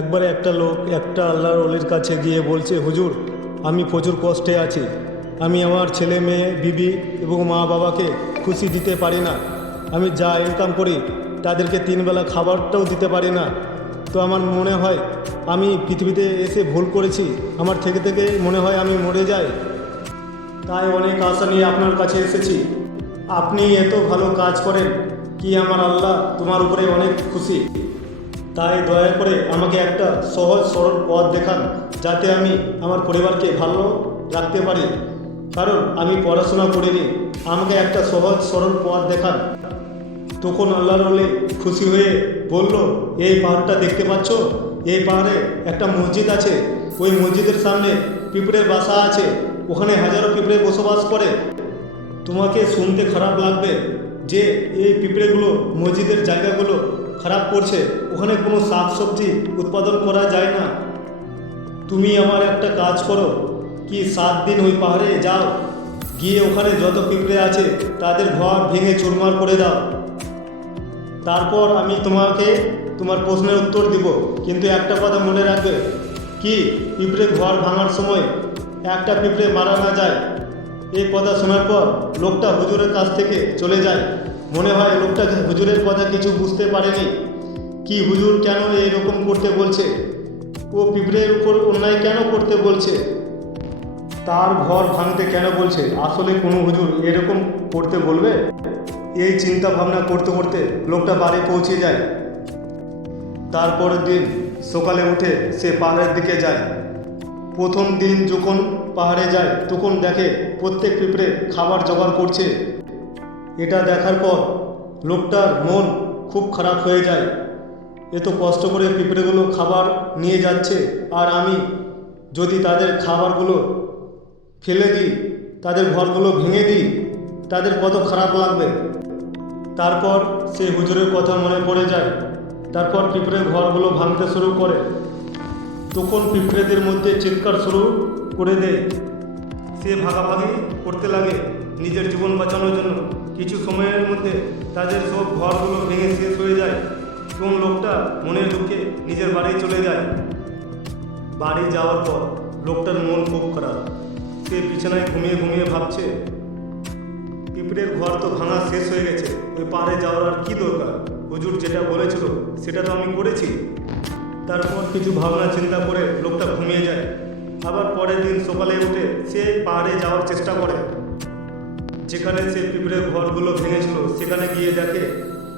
একবারে একটা লোক একটা আল্লাহর ওলির কাছে গিয়ে বলছে, হুজুর আমি প্রচুর কষ্টে আছি, আমি আমার ছেলে মেয়ে বিবি এবং মা বাবাকে খুশি দিতে পারি না, আমি যা ইনকাম করি তাদেরকে তিনবেলা খাবারটাও দিতে পারি না। তো আমার মনে হয় আমি পৃথিবীতে এসে ভুল করেছি, আমার থেকে থেকে মনে হয় আমি মরে যাই। তাই অনেক আশা নিয়ে আপনার কাছে এসেছি। আপনি এত ভালো কাজ করেন কি আমার আল্লাহ তোমার উপরে অনেক খুশি। তাই দয়া করে আমাকে একটা সহজ সরল পথ দেখান, যাতে আমি আমার পরিবারকে ভালো রাখতে পারি, কারণ আমি পড়াশোনা করিনি। আমাকে একটা সহজ সরল পথ দেখান। তখন আল্লাহর ওলি খুশি হয়ে বলল, এই পাহাড়টা দেখতে পাচ্ছ, এই পাহাড়ে একটা মসজিদ আছে, ওই মসজিদের সামনে পিঁপড়ের বাসা আছে, ওখানে হাজারো পিঁপড়ে বসবাস করে। তোমাকে শুনতে খারাপ লাগবে যে এই পিঁপড়েগুলো মসজিদের জায়গাগুলো খারাপ করছে, ওখানে কোনো শাক সবজি উৎপাদন করা যায় না। তুমি আমার একটা কাজ করো, কি 7 দিন ওই পাহাড়ে যাও, গিয়ে ওখানে যত পিঁপড়ে আছে তাদের ঘর ভেঙে চুরমার করে দাও। তারপর আমি তোমাকে তোমার প্রশ্নের উত্তর দিব, কিন্তু একটা কথা মনে রাখবে, কি পিঁপড়ে ঘর ভাঙার সময় একটা পিঁপড়ে মারা না যায়। এই কথা শোনার পর লোকটা হুজুরের কাছ থেকে চলে যায়। মনে হয় লোকটা হুজুরের কথা কিছু বুঝতে পারেনি। কি হুজুর কেন এইরকম করতে বলছে, ও পিঁপড়ের উপর অন্যায় কেন করতে বলছে, তার ঘর ভাঙতে কেন বলছে, আসলে কোনো হুজুর এরকম করতে বলবে? এই চিন্তা ভাবনা করতে করতে লোকটা বাড়ি পৌঁছে যায়। তারপরের দিন সকালে উঠে সে পাহাড়ের দিকে যায়। প্রথম দিন যখন পাহাড়ে যায় তখন দেখে প্রত্যেক পিঁপড়ে খাবার জোগাড় করছে। এটা দেখার পর লোকটার মন খুব খারাপ হয়ে যায়। এত কষ্ট করে পিঁপড়েগুলো খাবার নিয়ে যাচ্ছে, আর আমি যদি তাদের খাবারগুলো ফেলে দিই, তাদের ঘরগুলো ভেঙে দিই, তাদের কত খারাপ লাগবে। তারপর সে হুজুরের কথা মনে পড়ে যায়। তারপর পিঁপড়ের ঘরগুলো ভাঙতে শুরু করে। তখন পিঁপড়েদের মধ্যে চিৎকার শুরু করে দেয়। সে ভাগাভাগি করতে লাগে নিজের জীবন বাঁচানোর জন্য। কিছু সময়ের মধ্যে তাদের সব ঘরগুলো ভেঙে শেষ হয়ে যায় এবং লোকটা মনের দুঃখে নিজের বাড়ি চলে যায়। বাড়ি যাওয়ার পর লোকটার মন খুব খারাপ। সে বিছানায় ঘুমিয়ে ঘুমিয়ে ভাবছে, পিঁপড়ের ঘর তো ভাঙা শেষ হয়ে গেছে, ওই পাহাড়ে যাওয়ার আর কী দরকার, হুজুর যেটা বলেছিল সেটা তো আমি করেছি। তারপর কিছু ভাবনা চিন্তা করে লোকটা ঘুমিয়ে যায়। আবার পরের দিন সকালে উঠে সে পাহাড়ে যাওয়ার চেষ্টা করে। যেখানে সে পিঁপড়ের ঘরগুলো ভেঙেছিল সেখানে গিয়ে দেখে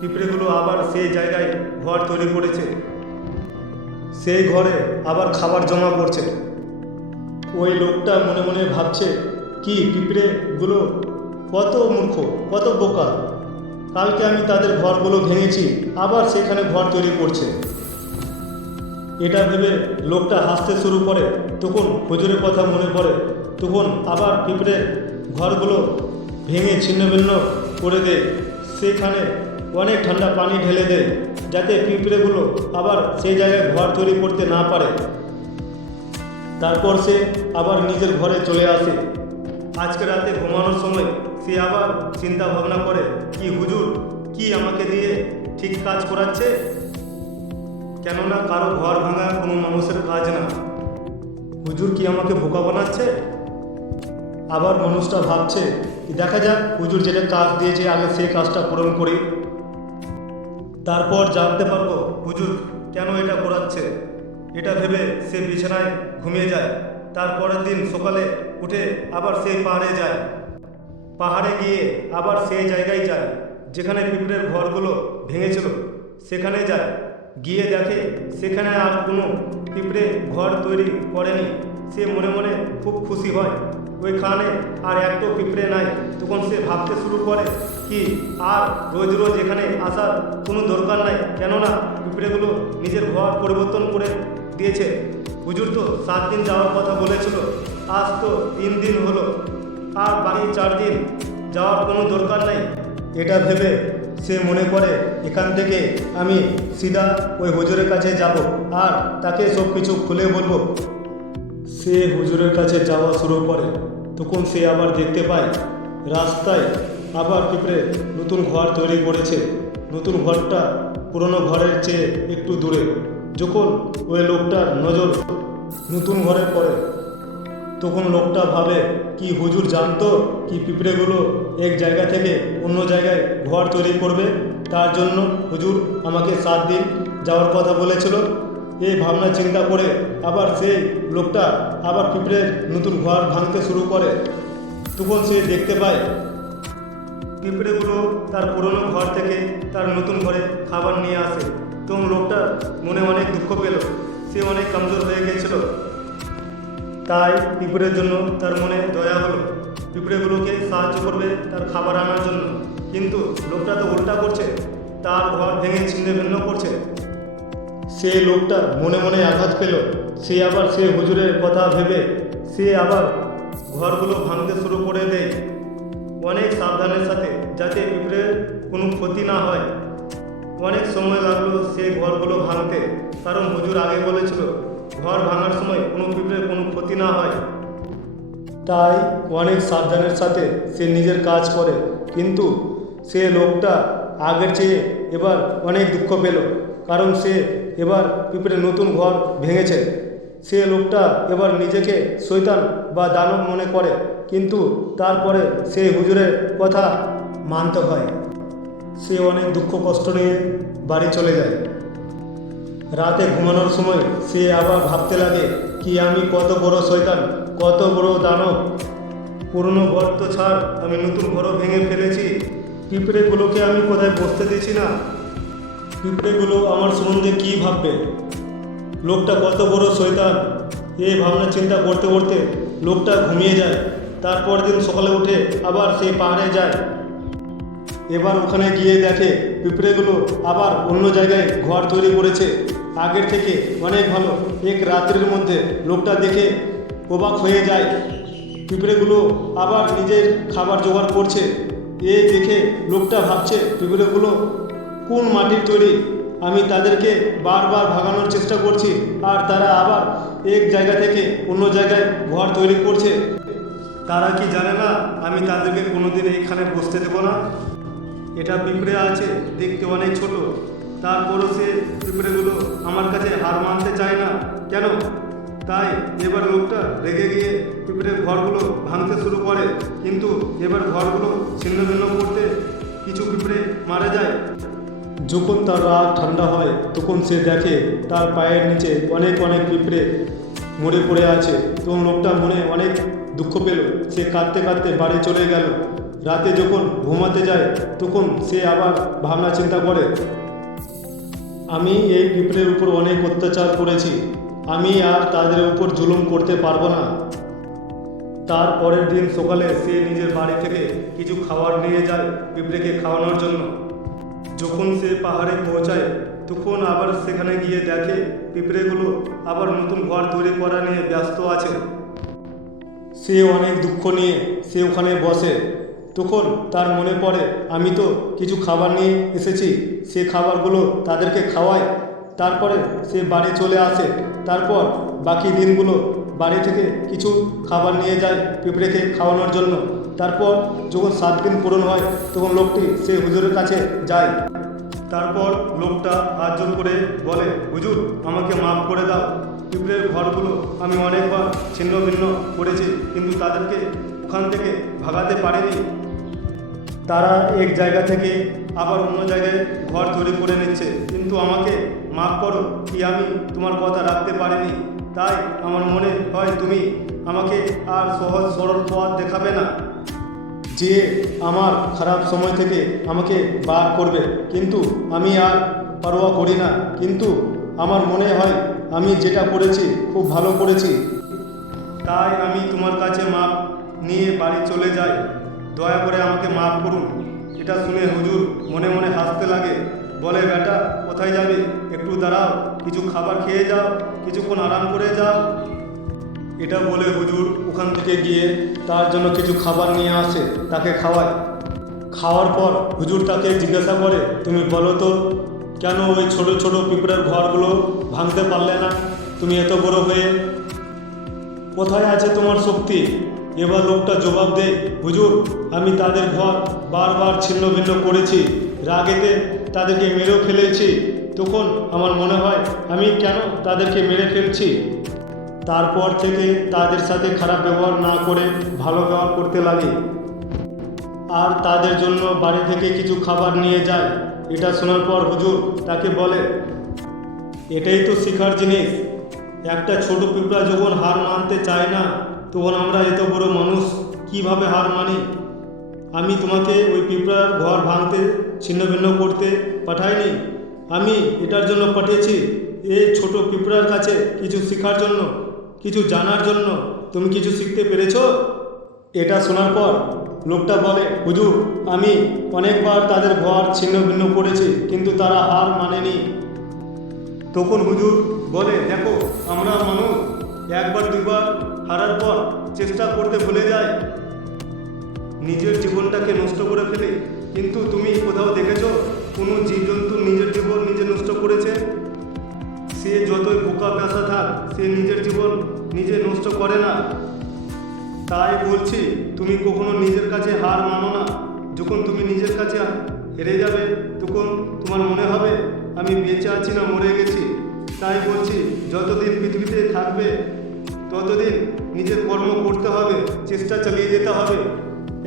পিঁপড়েগুলো আবার সেই জায়গায় ঘর তৈরি করেছে। সেই ঘরে আবার খাবার জমা করছে। ওই লোকটা মনে মনে ভাবছে, কি পিঁপড়েগুলো কত মূর্খ, কত বোকা, কালকে আমি তাদের ঘরগুলো ভেঙেছি, আবার সেখানে ঘর তৈরি করছে। এটা ভেবে লোকটা হাসতে শুরু করে। তখন হুজুরের কথা মনে পড়ে। তখন আবার পিঁপড়ের ঘরগুলো ভেঙে ছিন্নভিন্ন করে দেয়। সেখানে অনেক ঠান্ডা পানি ঢেলে দেয়, যাতে পিঁপড়েগুলো আবার সেই জায়গায় ঘর তৈরি করতে না পারে। তারপর সে আবার নিজের ঘরে চলে আসে। আজকে রাতে ঘুমানোর সময় সে আবার চিন্তা ভাবনা করে, কি হুজুর কি আমাকে দিয়ে ঠিক কাজ করাচ্ছে, কেননা কারো ঘর ভাঙা কোনো মানুষের কাজ না, হুজুর কি আমাকে বোকা বানাচ্ছে। আবার মানুষটা ভাবছে, দেখা যাক হুজুর যেটা কাজ দিয়েছে আগে সেই কাজটা পূরণ করি, তারপর জানতে পারবো হুজুর কেন এটা করাচ্ছে। এটা ভেবে সে বিছানায় ঘুমিয়ে যায়। তারপরের দিন সকালে উঠে আবার সেই পাহাড়ে যায়। পাহাড়ে গিয়ে আবার সেই জায়গায় যায় যেখানে পিঁপড়ের ঘরগুলো ভেঙেছিল, সেখানে যায়। গিয়ে দেখে সেখানে আর কোনো পিঁপড়ে ঘর তৈরি করেনি। সে মনে মনে খুব খুশি হয়, ওইখানে আর একটু পিঁপড়ে নাই। তখন সে ভাবতে শুরু করে, কি আর রোজ রোজ এখানে আসার কোনো দরকার নাই, কেননা পিঁপড়েগুলো নিজের ঘর পরিবর্তন করে দিয়েছে। হুজুর তো 7 দিন যাওয়ার কথা বলেছিল, আজ তো 3 দিন হলো, আর বাকি 4 দিন যাওয়ার কোনো দরকার নাই। এটা ভেবে সে মনে করে, এখান থেকে আমি সিধা ওই হুজুরের কাছে যাব আর তাকে সব কিছু খুলে বলবো। সে হুজুরের কাছে যাওয়া শুরু করে। তখন সে আবার দেখতে পায় রাস্তায় আবার পিঁপড়ে নতুন ঘর তৈরি করেছে। নতুন ঘরটা পুরনো ঘরের চেয়ে একটু দূরে। যখন ওই লোকটার নজর নতুন ঘরে পড়ে তখন লোকটা ভাবে কি হুজুর জানতো কি পিঁপড়েগুলো এক জায়গা থেকে অন্য জায়গায় ঘর তৈরি করবে, তার জন্য হুজুর আমাকে 7 দিন যাওয়ার কথা বলেছিল। এই ভাবনা চিন্তা করে আবার সেই লোকটা আবার পিঁপড়ের নতুন ঘর ভাঙতে শুরু করে। তখন সে দেখতে পায় পিঁপড়েগুলো তার পুরনো ঘর থেকে তার নতুন ঘরে খাবার নিয়ে আসে। তখন লোকটা মনে অনেক দুঃখ পেল, সে অনেক কমজোর হয়ে গিয়েছিল। তাই পিঁপড়ের জন্য তার মনে দয়া হলো, পিঁপড়েগুলোকে সাহায্য করবে তার খাবার আনার জন্য। কিন্তু লোকটা তো উল্টা করছে, তার ঘর ভেঙে ছিন্ন ভিন্ন করছে। সে লোকটা মনে মনে আঘাত পেল। সে আবার সে হুজুরের কথা ভেবে সে আবার ঘরগুলো ভাঙতে শুরু করে দেয় অনেক সাবধানের সাথে, যাতে পিঁপড়ের কোনো ক্ষতি না হয়। অনেক সময় লাগলো সেই ঘরগুলো ভাঙতে, কারণ হুজুর আগে বলেছিল ঘর ভাঙার সময় কোনো পিঁপড়ের কোনো ক্ষতি না হয়। তাই অনেক সাবধানের সাথে সে নিজের কাজ করে। কিন্তু সে লোকটা আগের চেয়ে এবার অনেক দুঃখ পেল, কারণ সে এবার পিঁপড়ের নতুন ঘর ভেঙেছে। সে লোকটা এবার নিজেকে শয়তান বা দানব মনে করে, কিন্তু তারপরে সে হুজুরের কথা মানতে হয়। সে অনেক দুঃখ কষ্ট নিয়ে বাড়ি চলে যায়। রাতে ঘুমানোর সময় সে আবার ভাবতে লাগে কি আমি কত বড় শয়তান, কত বড় দানব। পুরনো ঘর তো ছাড়, আমি নতুন ঘরও ভেঙে ফেলেছি। পিঁপড়েগুলোকে আমি কোথায় বসতে দিচ্ছি না, পিঁপড়েগুলো আমার সম্বন্ধে কী ভাববে, লোকটা কত বড় শয়তান। এই ভাবনা চিন্তা করতে করতে লোকটা ঘুমিয়ে যায়। তারপর দিন সকালে উঠে আবার সে পাহাড়ে যায়। এবার ওখানে গিয়ে দেখে পিঁপড়েগুলো আবার অন্য জায়গায় ঘর তৈরি করেছে, আগের থেকে অনেক ভালো। এক রাত্রির মধ্যে লোকটা দেখে অবাক হয়ে যায়, পিঁপড়েগুলো আবার নিজের খাবার জোগাড় করছে। এই দেখে লোকটা ভাবছে পিঁপড়েগুলো কোন মাটির তৈরি, আমি তাদেরকে বারবার ভাগানোর চেষ্টা করছি আর তারা আবার এক জায়গা থেকে অন্য জায়গায় ঘর তৈরি করছে। তারা কি জানে না আমি তাদেরকে কোনোদিন এইখানে বসতে দেবো না? এটা পিঁপড়ে আছে, দেখতে অনেক ছোট, তারপরও সে পিঁপড়েগুলো আমার কাছে হার মানতে চায় না কেন? তাই এবার লোকটা রেগে গিয়ে পিঁপড়ের ঘরগুলো ভাঙতে শুরু করে। কিন্তু এবার ঘরগুলো ছিন্ন ভিন্ন করতে কিছু পিঁপড়ে মারা যায়। যখন তার রাগ ঠান্ডা হয় তখন সে দেখে তার পায়ের নিচে অনেক অনেক পিঁপড়ে মরে পড়ে আছে। তখন লোকটা মনে অনেক দুঃখ পেল, সে কাঁদতে কাঁদতে বাড়ি চলে গেল। রাতে যখন ঘুমাতে যায় তখন সে আবার ভাবনা চিন্তা করে, আমি এই পিঁপড়ের উপর অনেক অত্যাচার করেছি, আমি আর তাদের উপর জুলুম করতে পারবো না। তার পরের দিন সকালে সে নিজের বাড়ি থেকে কিছু খাবার নিয়ে যায় পিঁপড়েকে খাওয়ানোর জন্য। যখন সে পাহাড়ে পৌঁছায় তখন আবার সেখানে গিয়ে দেখে পিঁপড়েগুলো আবার নতুন ঘর তৈরি করা নিয়ে ব্যস্ত আছে। সে অনেক দুঃখ নিয়ে সে ওখানে বসে। তখন তার মনে পড়ে আমি তো কিছু খাবার নিয়ে এসেছি, সে খাবারগুলো তাদেরকে খাওয়ায়। তারপরে সে বাড়ি চলে আসে। তারপর বাকি দিনগুলো বাড়ি থেকে কিছু খাবার নিয়ে যায় পিঁপড়েকে খাওয়ানোর জন্য। তারপর যখন 7 দিন পূরণ হয় তখন লোকটি সে হুজুরের কাছে যায়। তারপর লোকটা হাত জোড় করে বলে, হুজুর আমাকে মাফ করে দাও, পিঁপড়ের ঘরগুলো আমি অনেকবার ছিন্ন ভিন্ন করেছি, কিন্তু তাদেরকে ওখান থেকে ভাগাতে পারিনি। তারা এক জায়গা থেকে আবার অন্য জায়গায় ঘর তৈরি করে নিচ্ছে, কিন্তু আমাকে মাফ করো কি আমি তোমার কথা রাখতে পারিনি। তাই আমার মনে হয় তুমি আমাকে আর সহজ সরল পথ দেখাবে না, যে আমার খারাপ সময় থেকে আমাকে বার করবে। কিন্তু আমি আর পরোয়া করি না, কিন্তু আমার মনে হয় আমি যেটা করেছি খুব ভালো করেছি। তাই আমি তোমার কাছে মাপ নিয়ে বাড়ি চলে যাই, দয়া করে আমাকে মাফ করুন। এটা শুনে হুজুর মনে মনে হাসতে লাগে, বলে বেটা কোথায় যাবে, একটু দাঁড়াও, কিছু খাবার খেয়ে যাও, কিছুক্ষণ আরাম করে যাও। এটা বলে হুজুর ওখান থেকে গিয়ে তার জন্য কিছু খাবার নিয়ে আসে, তাকে খাওয়ায়। খাওয়ার পর হুজুর তাকে জিজ্ঞাসা করে, তুমি বলো তো কেন ওই ছোট ছোট পিঁপড়ের ঘরগুলো ভাঙতে পারলে না? তুমি এত বড় হয়ে কোথায় আছে তোমার শক্তি? এবার লোকটা জবাব দেয়, হুজুর আমি তাদের ঘর বারবার ছিন্ন ভিন্ন করেছি, রাগেতে তাদেরকে মেরেও ফেলেছি, তখন আমার মনে হয় আমি কেন তাদেরকে মেরে ফেলছি। তারপর থেকে তাদের সাথে খারাপ ব্যবহার না করে ভালো ব্যবহার করতে লাগে আর তাদের জন্য বাড়ি থেকে কিছু খাবার নিয়ে যায়। এটা শোনার পর হুজুর তাকে বলে, এটাই তো শেখার জিনিস। একটা ছোট পিঁপড়া যখন হার মানতে চায় না, তখন আমরা এত বড় মানুষ কিভাবে হার মানি। আমি তোমাকে ওই পিঁপড়ার ঘর ভাঙতে ছিন্নভিন্ন করতে পাঠাইনি, আমি এটার জন্য পাঠিয়েছি এই ছোট পিঁপড়ার কাছে কিছু শেখার জন্য, কিছু জানার জন্য। তুমি কিছু শিখতে পেরেছো? এটা শোনার পর লোকটা বলে, হুজুর আমি অনেকবার তাদের ঘর ছিন্নভিন্ন করেছি, কিন্তু তারা হার মানেনি। তখন হুজুর বলে, দেখো আমরা মানুষ একবার দুবার হারার পর চেষ্টা করতে ভুলে যাই, নিজের জীবনটাকে নষ্ট করে ফেলে। কিন্তু তুমি কোথাও দেখেছো কোনো জীবজন্তু নিজের জীবন নিজে নষ্ট করেছে? সে যতই বোকা পেশা থাক, সে নিজের জীবন নিজে নষ্ট করে না। তাই বলছি, তুমি কখনো নিজের কাছে হার মানো না। যখন তুমি নিজের কাছে হেরে যাবে, তখন তোমার মনে হবে আমি বেঁচে আছি না মরে গেছি। তাই বলছি, যতদিন পৃথিবীতে থাকবে ততদিন নিজের কর্ম করতে হবে, চেষ্টা চালিয়ে যেতে হবে।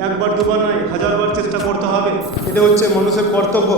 একবার দুবার নয়, হাজারবার চেষ্টা করতে হবে। এটা হচ্ছে মানুষের কর্তব্য।